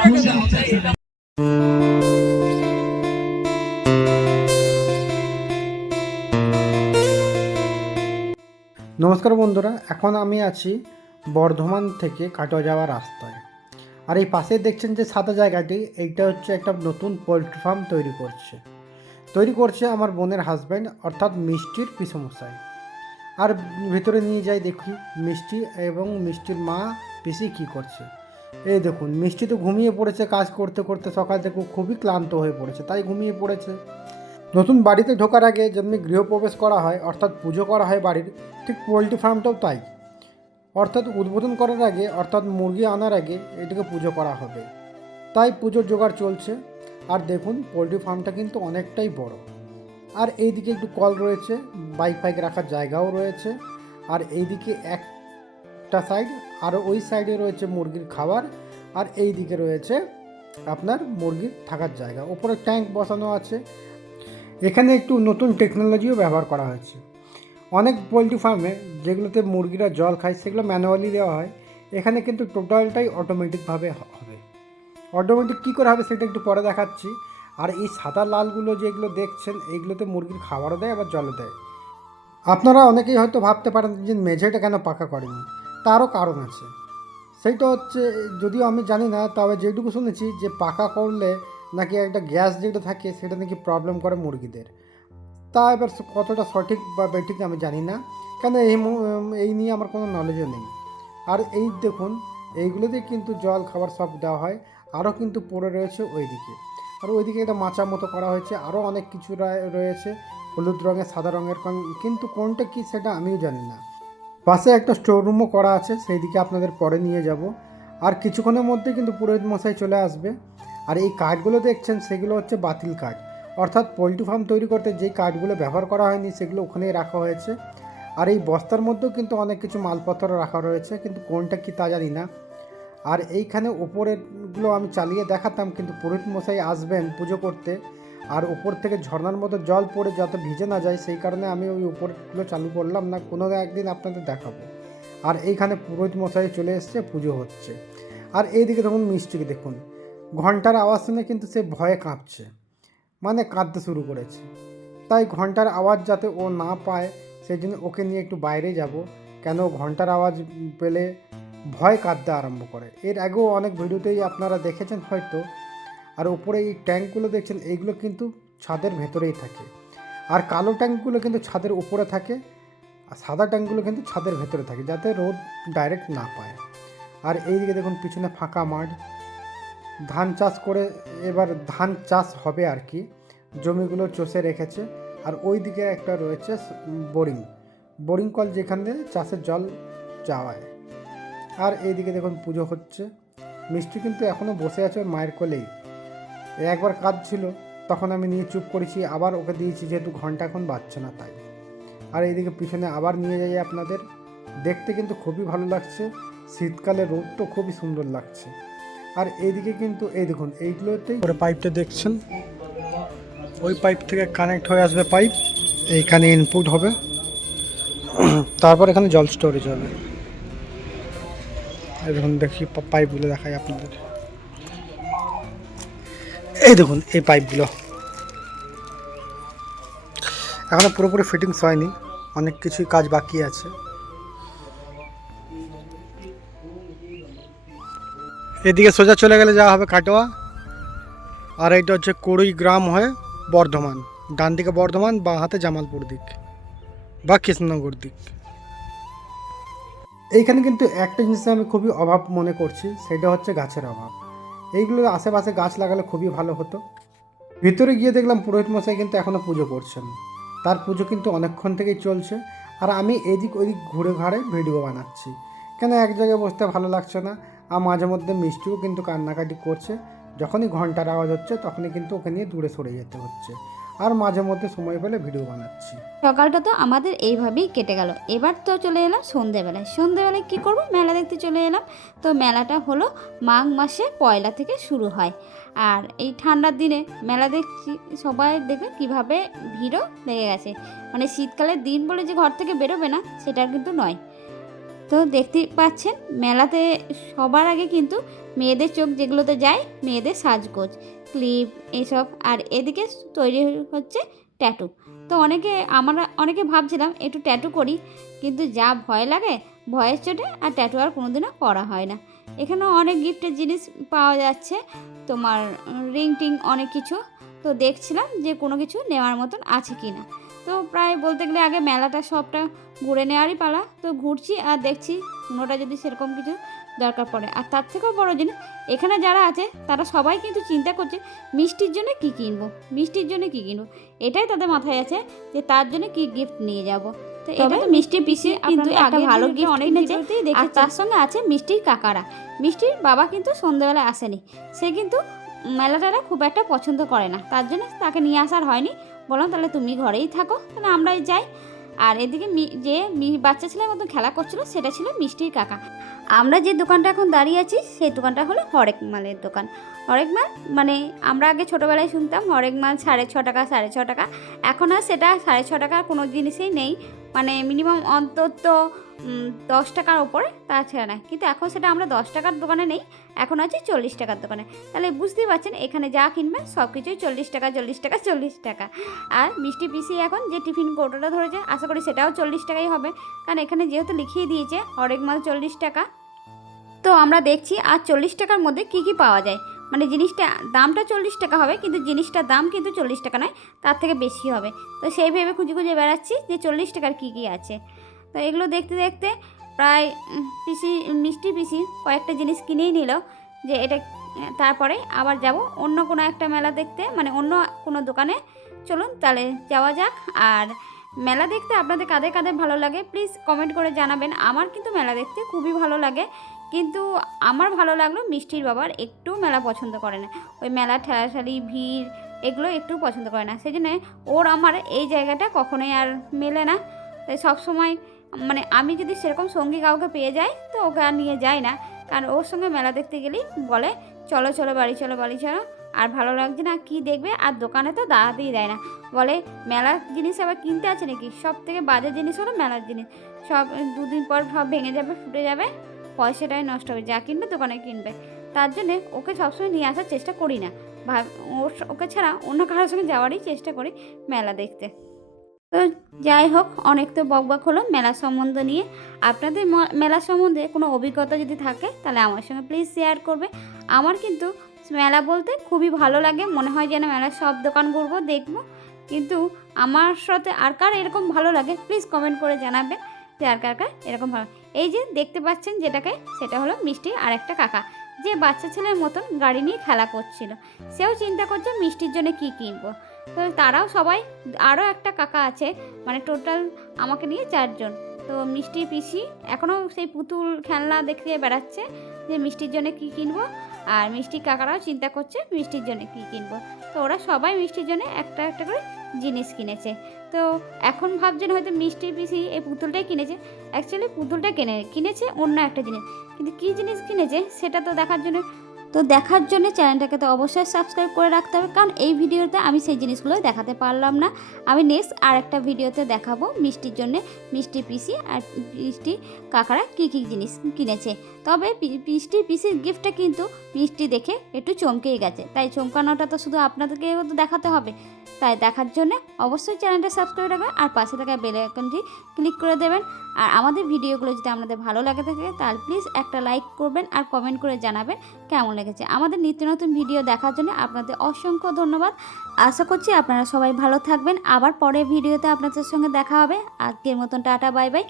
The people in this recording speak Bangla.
নমস্কার বন্ধুরা, এখন আমি আছি বর্ধমান থেকে কাটোয়া যাওয়ার রাস্তায়। আর এই পাশে দেখছেন যে সাদা জায়গাটি, এইটা হচ্ছে একটা নতুন পোলট্রি ফার্ম তৈরি করছে আমার বোনের হাজব্যান্ড, অর্থাৎ মিষ্টির পিসমশাই। আর ভিতরে নিয়ে যাই, দেখি মিষ্টি এবং মিষ্টির মা পিসি কী করছে। এই দেখুন, মিষ্টি তো ঘুমিয়ে পড়েছে, কাজ করতে করতে সকাল থেকে খুবই ক্লান্ত হয়ে পড়েছে, তাই ঘুমিয়ে পড়েছে। নতুন বাড়িতে ঢোকার আগে যেমনি গৃহপ্রবেশ করা হয়, অর্থাৎ পুজো করা হয় বাড়ির, ঠিক পোলট্রি ফার্মটাও তাই। অর্থাৎ উদ্বোধন করার আগে, অর্থাৎ মুরগি আনার আগে এটাকে পুজো করা হবে, তাই পুজোর জোগাড় চলছে। আর দেখুন, পোলট্রি ফার্মটা কিন্তু অনেকটাই বড়। আর এইদিকে একটু কল রয়েছে, বাইক ফাইক রাখার জায়গাও রয়েছে। আর এইদিকে একটা সাইড, আর ওই সাইডে রয়েছে মুরগির খাবার, আর এই দিকে রয়েছে আপনার মুরগির থাকার জায়গা। ওপরে ট্যাঙ্ক বসানো আছে। এখানে একটু নতুন টেকনোলজিও ব্যবহার করা হয়েছে। অনেক পোলট্রি ফার্মে যেগুলোতে মুরগিরা জল খায় সেগুলো ম্যানুয়ালি দেওয়া হয়, এখানে কিন্তু টোটালটাই অটোমেটিকভাবে হবে। অটোমেটিক কী করে হবে সেটা একটু পরে দেখাচ্ছি। আর এই সাদা লালগুলো যেগুলো দেখছেন, এইগুলোতে মুরগির খাবারও দেয়, আবার জলও দেয়। আপনারা অনেকেই হয়তো ভাবতে পারেন যে মেঝেটা কেন পাকা করেনি, তারও কারণ আছে। সেইটা হচ্ছে, যদিও আমি জানি না, তবে যেটুকু শুনেছি যে পাকা করলে নাকি একটা গ্যাস যেটা থাকে সেটা নাকি প্রবলেম করে মুরগিদের। তা এবার কতটা সঠিক বা বেঠিক আমি জানি না, কেন এই নিয়ে আমার কোনো নলেজও নেই। আর এই দেখুন, এইগুলোতে কিন্তু জল খাবার সব দেওয়া হয়। আরও কিন্তু পড়ে রয়েছে ওইদিকে, আর ওইদিকে একটা মাচার মতো করা হয়েছে, আরও অনেক কিছু রয়েছে, হলুদ রঙের, সাদা রঙের, কিন্তু কোনটা কী সেটা আমিও জানি না। পাশে একটা স্টোর রুমও করা আছে, সেই দিকে আপনাদের পরে নিয়ে যাব। আর কিছুক্ষণের মধ্যে কিন্তু পুরোহিত মশাই চলে আসবে। আর এই কাঠগুলো দেখছেন, সেগুলো হচ্ছে বাতিল কাঠ, অর্থাৎ পোলট্রি ফার্ম তৈরি করতে যেই কাঠগুলো ব্যবহার করা হয়নি সেগুলো ওখানেই রাখা হয়েছে। আর এই বস্তার মধ্যেও কিন্তু অনেক কিছু মালপত্র রাখা রয়েছে, কিন্তু কোনটা কি তা জানি না। আর এইখানে ওপরেরগুলো আমি চালিয়ে দেখাতাম, কিন্তু পুরোহিত মশাই আসবেন পুজো করতে, আর উপর থেকে ঝর্নার মতো জল পড়ে যাতে ভিজে না যায়, সেই কারণে আমি ওই উপরগুলো চালু করলাম না। কোনো একদিন আপনাদের দেখাবো। আর এইখানে পুরোহিত মশাই চলে এসছে, পুজো হচ্ছে। আর এইদিকে দেখুন, মিষ্টিকে দেখুন, ঘন্টার আওয়াজ শুনে কিন্তু সে ভয়ে কাঁপছে, মানে কাঁদতে শুরু করেছে। তাই ঘন্টার আওয়াজ যাতে ও না পায়, সেই জন্য ওকে নিয়ে একটু বাইরে যাব, কেন ঘন্টার আওয়াজ পেলে ভয় কাঁদতে আরম্ভ করে। এর আগেও অনেক ভিডিওতেই আপনারা দেখেছেন হয়তো। আর উপরে এই ট্যাঙ্কগুলো দেখছেন, এইগুলো কিন্তু ছাদের ভেতরেই থাকে। আর কালো ট্যাঙ্কগুলো কিন্তু ছাদের উপরে থাকে, আর সাদা ট্যাঙ্কগুলো কিন্তু ছাদের ভেতরে থাকে, যাতে রোদ ডাইরেক্ট না পায়। আর এইদিকে দেখুন, পিছনে ফাঁকা মাঠ, ধান চাষ করে, এবার ধান চাষ হবে আর কি, জমিগুলো চষে রেখেছে। আর ওই দিকে একটা রয়েছে বোরিং কল, যেখান দিয়ে চাষের জল যাওয়ায়। আর এইদিকে দেখুন, পুজো হচ্ছে। মিষ্টি কিন্তু এখনও বসে আছে মায়ের কোলেই। একবার কাজ ছিল, তখন আমি নিয়ে চুপ করেছি, আবার ওকে দিয়েছি, যেহেতু ঘন্টা এখন বাজছে না তাই। আর এইদিকে পিছনে আবার নিয়ে যাই আপনাদের, দেখতে কিন্তু খুবই ভালো লাগছে। শীতকালে রোদ তো খুবই সুন্দর লাগছে। আর এইদিকে কিন্তু এই দেখুন, এইগুলোতেই পুরো পাইপটা দেখছেন, ওই পাইপ থেকে কানেক্ট হয়ে আসবে পাইপ, এইখানে ইনপুট হবে, তারপর এখানে জল স্টোরেজ হবে। এই দেখুন, দেখি পাইপগুলো দেখাই আপনাদের। এই দেখুন, এই পাইপগুলো এখনো পুরোপুরি ফিটিংস হয়নি, অনেক কিছুই কাজ বাকি আছে। এদিকে সোজা চলে গেলে যাওয়া হবে কাটোয়া, আর এইটা হচ্ছে কুড়িগ্রাম হয়ে বর্ধমান। ডান দিকে বর্ধমান, বাঁ হাতে জামালপুর দিক বা কৃষ্ণনগর দিক। এইখানে কিন্তু একটা জিনিস আমি খুবই অভাব মনে করছি, সেটা হচ্ছে গাছের অভাব। এইগুলো আশেপাশে গাছ লাগালে খুবই ভালো হতো। ভিতরে গিয়ে দেখলাম পুরোহিত মশাই কিন্তু এখনও পুজো করছেন, তার পুজো কিন্তু অনেকক্ষণ থেকেই চলছে। আর আমি এদিক ওদিক ঘুরে ঘাড়ে ভিডিও বানাচ্ছি, কেন এক জায়গায় বসতে ভালো লাগছে না। আর মাঝে মধ্যে মিষ্টিও কিন্তু কান্নাকাটি করছে, যখনই ঘন্টার আওয়াজ হচ্ছে তখনই কিন্তু ওকে নিয়ে দূরে সরে যেতে হচ্ছে। আর মাঝে মধ্যে সময় পেলে ভিডিও বানাচ্ছি। সকালটা তো আমাদের এইভাবেই কেটে গেল। এবার তো চলে এলাম সন্ধেবেলায় কী করব, মেলা দেখতে চলে এলাম। তো মেলাটা হলো মাঘ মাসে 1 থেকে শুরু হয়। আর এই ঠান্ডার দিনে মেলা দেখছি, সবাই দেখবে কীভাবে ভিড়ও লেগে গেছে। মানে শীতকালের দিন বলে যে ঘর থেকে বেরোবে না, সেটা কিন্তু নয়। তো দেখতেই পাচ্ছেন মেলাতে সবার আগে কিন্তু মেয়েদের চোখ যেগুলোতে যায় মেয়েদের সাজগোজ, ক্লিপ এসব, আর এদিকে তৈরি হচ্ছে ট্যাটু। তো আমরা অনেকে ভাবছিলাম একটু ট্যাটু করি, কিন্তু যা ভয় লাগে, ভয়ের চোটে আর ট্যাটু আর কোনোদিনও করা হয় না। এখানেও অনেক গিফটের জিনিস পাওয়া যাচ্ছে, তোমার রিং টিং অনেক কিছু। তো দেখছিলাম যে কোনো কিছু নেওয়ার মতন আছে কি না। তো প্রায় বলতে গেলে আগে মেলাটা সবটা ঘুরে নেওয়ারই পালা। তো ঘুরছি আর দেখছি কোনোটা যদি সেরকম কিছু দরকার পড়ে। আর তার থেকেও বড় জিনিস, এখানে যারা আছে তারা সবাই কিন্তু চিন্তা করছে মিষ্টির জন্য কী কিনবো, মিষ্টির জন্য কী কিনবো, এটাই তাদের মাথায় আছে যে তার জন্য কি গিফট নিয়ে যাব। তো এটা তো মিষ্টির পিসি কিন্তু একটা ভালো গিফট অনেক কিনেছে, আর তার সঙ্গে আছে মিষ্টির কাকারা। মিষ্টির বাবা কিন্তু সন্ধ্যেবেলায় আসেনি, সে কিন্তু মেলাটা খুব একটা পছন্দ করে না, তার জন্য তাকে নিয়ে আসার হয়নি। বললাম তাহলে তুমি ঘরেই থাকো, তাহলে আমরাই যাই। আর এদিকে যে বাচ্চা ছেলের মতো খেলা করছিল সেটা ছিল মিষ্টির কাকা। আমরা যে দোকানটা এখন দাঁড়িয়ে আছি সেই দোকানটা হলো হরেক মালের দোকান। হরেক মাল মানে আমরা আগে ছোটোবেলায় শুনতাম হরেক মাল 6.5 টাকা 6.5 টাকা, এখন আর সেটা 6.5 টাকার কোনো জিনিসই নেই, মানে মিনিমাম অন্তত 10 টাকার ওপরে তাছাড়া না। কিন্তু এখন সেটা আমরা 10 টাকার দোকানে নেই, এখন আছে 40 টাকার দোকানে। তাহলে বুঝতেই পারছেন এখানে যা কিনবেন সব কিছুই 40 টাকা 40 টাকা 40 টাকা। আর মিষ্টি পিসি এখন যে টিফিন কৌটোটা ধরেছে আশা করি সেটাও 40 টাকাই হবে, কারণ এখানে যেহেতু লিখিয়ে দিয়েছে হরেক মাল 40 টাকা। তো আমরা দেখছি আর 40 টাকার মধ্যে কি কি পাওয়া যায়, মানে জিনিসটা দামটা 40 টাকা হবে কিন্তু জিনিসটার দাম কিন্তু 40 টাকা নয়, তার থেকে বেশি হবে। তো সেই ভেবে খুঁজে খুঁজে বেড়াচ্ছি যে 40 টাকার কী কী আছে। তো এগুলো দেখতে দেখতে প্রায় মিষ্টি পিসি কয়েকটা জিনিস কিনেই নিল, যে এটা তারপরে আবার যাব অন্য কোনো একটা মেলা দেখতে, মানে অন্য কোনো দোকানে। চলুন তাহলে যাওয়া যাক। আর মেলা দেখতে আপনাদের কাদের কাদের ভালো লাগে প্লিজ কমেন্ট করে জানাবেন। আমার কিন্তু মেলা দেখতে খুবই ভালো লাগে, কিন্তু আমার ভালো লাগলো মিষ্টির বাবার একটু মেলা পছন্দ করে না, ওই মেলা ঠেলাঠালি ভিড় এগুলো একটু পছন্দ করে না, সেই জন্য ওর আমার এই জায়গাটা কখনোই আর মেলে না। তাই সবসময় মানে আমি যদি সেরকম সঙ্গী কাউকে পেয়ে যাই তো ওকে আর নিয়ে যাই না, কারণ ওর সঙ্গে মেলা দেখতে গেলেই বলে চলো চলো বাড়ি চলো বাড়ি চলো, আর ভালো লাগছে না কি দেখবে, আর দোকানে তো দাঁড়াতেই দেয় না, বলে মেলার জিনিস আবার কিনতে আছে নাকি, সব থেকে বাজে জিনিস হলো মেলার জিনিস, সব 2 দিন পর সব ভেঙে যাবে ফুটে যাবে, পয়সাটাই নষ্ট হবে, যা কিনবে দোকানে কিনবে। তার জন্যে ওকে সবসময় নিয়ে আসার চেষ্টা করি না, ওকে ছাড়া অন্য কারোর সঙ্গে যাওয়ারই চেষ্টা করি মেলা দেখতে। তো যাই হোক, অনেক তো বকবক হলো মেলা সম্বন্ধ নিয়ে। আপনাদের মেলা সম্বন্ধে কোনো অভিজ্ঞতা যদি থাকে তাহলে আমার সঙ্গে প্লিজ শেয়ার করবে। আমার কিন্তু মেলা বলতে খুবই ভালো লাগে, মনে হয় যেন মেলার সব দোকান ঘুরবো দেখবো, কিন্তু আমার সাথে আর কার এরকম ভালো লাগে প্লিজ কমেন্ট করে জানাবেন যে আর কার এরকম ভালো। এই যে দেখতে পাচ্ছেন যেটাকে, সেটা হলো মিষ্টি আর একটা কাকা, যে বাচ্চা ছেলের মতন গাড়ি নিয়ে খেলা করছিল, সেও চিন্তা করছে মিষ্টির জন্য কী কিনবো। তো তারাও সবাই, আরও একটা কাকা আছে, মানে টোটাল আমাকে নিয়ে 4 জন। তো মিষ্টি পিসি এখনও সেই পুতুল খেলনা দেখে বেড়াচ্ছে যে মিষ্টির জন্য কী কিনবো, আর মিষ্টি কাকারাও চিন্তা করছে মিষ্টির জন্য কী কিনবো। তো ওরা সবাই মিষ্টির জন্য একটা একটা করে জিনিস কিনেছে। তো এখন ভাবছেন হয়তো মিষ্টি পিসি এই পুতুলটাই কিনেছে, অ্যাকচুয়ালি পুতুলটা কিনেছে অন্য একটা জিনিস, কিন্তু কী জিনিস কিনেছে সেটা তো দেখার জন্য চ্যানেলটাকে তো অবশ্যই সাবস্ক্রাইব করে রাখতে হবে, কারণ এই ভিডিওতে আমি সেই জিনিসগুলো দেখাতে পারলাম না। আমি নেক্সট আর একটা ভিডিওতে দেখাবো মিষ্টির জন্য মিষ্টি পিসি আর মিষ্টি কাকারা কী কী জিনিস কিনেছে। তবে মিষ্টি পিসির গিফটটা কিন্তু মিষ্টি দেখে একটু চমকেই গেছে, তাই চমকানোটা তো শুধু আপনাদেরকেও তো দেখাতে হবে, তাই দেখার জন্য অবশ্যই চ্যানেলটা সাবস্ক্রাইব রাখবেন আর পাশে থাকা বেল আইকনটি ক্লিক করে দেবেন। আর আমাদের ভিডিওগুলো যদি আপনাদের ভালো লাগে থাকে তাহলে প্লিজ একটা লাইক করবেন আর কমেন্ট করে জানাবেন কেমন লেগেছে। আমাদের নিত্য নতুন ভিডিও দেখার জন্য আপনাদের অসংখ্য ধন্যবাদ। আশা করছি আপনারা সবাই ভালো থাকবেন, আবার পরের ভিডিওতে আপনাদের সঙ্গে দেখা হবে। আজকের মতন টাটা বাই বাই।